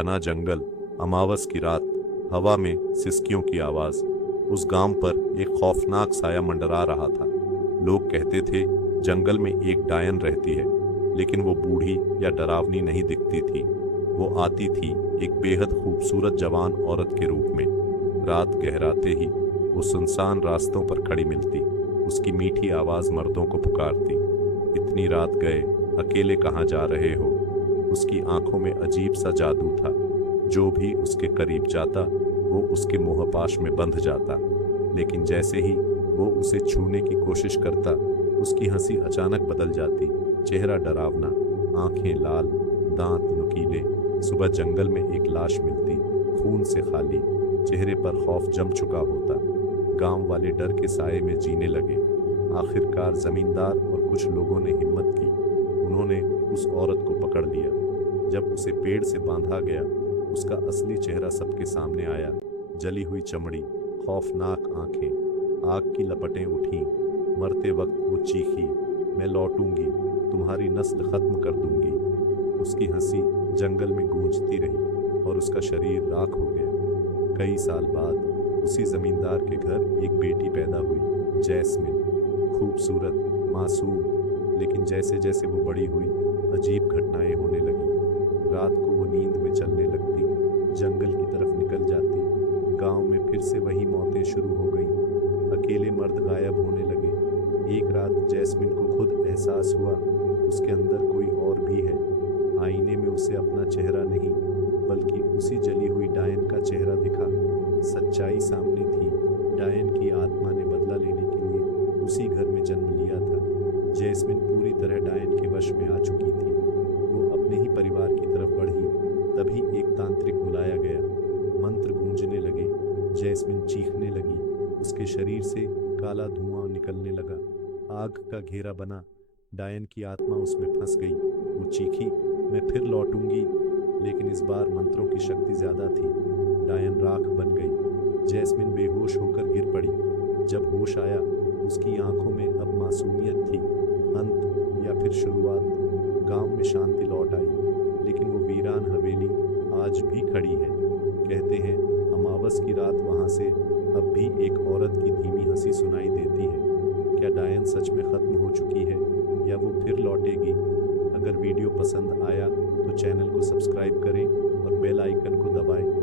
घना जंगल, अमावस की रात, हवा में सिसकियों की आवाज। उस गांव पर एक खौफनाक साया मंडरा रहा था। लोग कहते थे जंगल में एक डायन रहती है, लेकिन वो बूढ़ी या डरावनी नहीं दिखती थी। वो आती थी एक बेहद खूबसूरत जवान औरत के रूप में। रात गहराते ही वो सुनसान रास्तों पर खड़ी मिलती, उसकी मीठी आवाज मर्दों को पुकारती। इतनी रात गए, अकेले कहाँ जा रहे हो? उसकी आंखों में अजीब सा जादू था। जो भी उसके करीब जाता वो उसके मोहपाश में बंध जाता, लेकिन जैसे ही वो उसे छूने की कोशिश करता, उसकी हंसी अचानक बदल जाती। चेहरा डरावना, आंखें लाल, दांत नुकीले। सुबह जंगल में एक लाश मिलती, खून से खाली, चेहरे पर खौफ जम चुका होता। गांव वाले डर के साए में जीने लगे। आखिरकार जमींदार और कुछ लोगों ने हिम्मत की। उन्होंने उस औरत को पकड़ लिया। जब उसे पेड़ से बांधा गया, उसका असली चेहरा सबके सामने आया। जली हुई चमड़ी, खौफनाक आंखें, आग की लपटें उठीं। मरते वक्त वो चीखी, मैं लौटूंगी, तुम्हारी नस्ल खत्म कर दूंगी। उसकी हंसी जंगल में गूंजती रही और उसका शरीर राख हो गया। कई साल बाद उसी जमींदार के घर एक बेटी पैदा हुई, जैस्मिन। खूबसूरत, मासूम, लेकिन जैसे जैसे वो बड़ी हुई, अजीब घटनाएं होने लगी। रात को वो नींद में चलने लगती, जंगल की तरफ निकल जाती। गांव में फिर से वही मौतें शुरू हो गईं। अकेले मर्द गायब होने लगे। एक रात जैस्मिन को खुद एहसास हुआ उसके अंदर कोई और भी है। आईने में उसे अपना चेहरा नहीं, बल्कि उसी जली हुई डायन का चेहरा दिखा। सच्चाई सामने थी। डायन की आत्मा ने बदला लेने के लिए उसी घर में जन्म लिया था। जैस्मिन पूरी तरह डायन के वश में आ चुकी थी। वो अपने ही परिवार की तरफ बढ़ी, तभी एक तांत्रिक बुलाया गया। मंत्र गूंजने लगे, जैस्मिन चीखने लगी, उसके शरीर से काला धुआं निकलने लगा। आग का घेरा बना, डायन की आत्मा उसमें फंस गई। वो चीखी, मैं फिर लौटूंगी, लेकिन इस बार मंत्रों की शक्ति ज्यादा थी। डायन राख बन गई। जैस्मिन बेहोश होकर गिर पड़ी। जब होश आया, उसकी आंखों में अब मासूमियत थी। अंत या फिर शुरुआत? गांव में शांति लौट आई, लेकिन वो वीरान हवेली आज भी खड़ी है। कहते हैं अमावस की रात वहां से अब भी एक औरत की धीमी हंसी सुनाई देती है। क्या डायन सच में खत्म हो चुकी है या वो फिर लौटेगी? अगर वीडियो पसंद आया तो चैनल को सब्सक्राइब करें और बेल आइकन को दबाएं।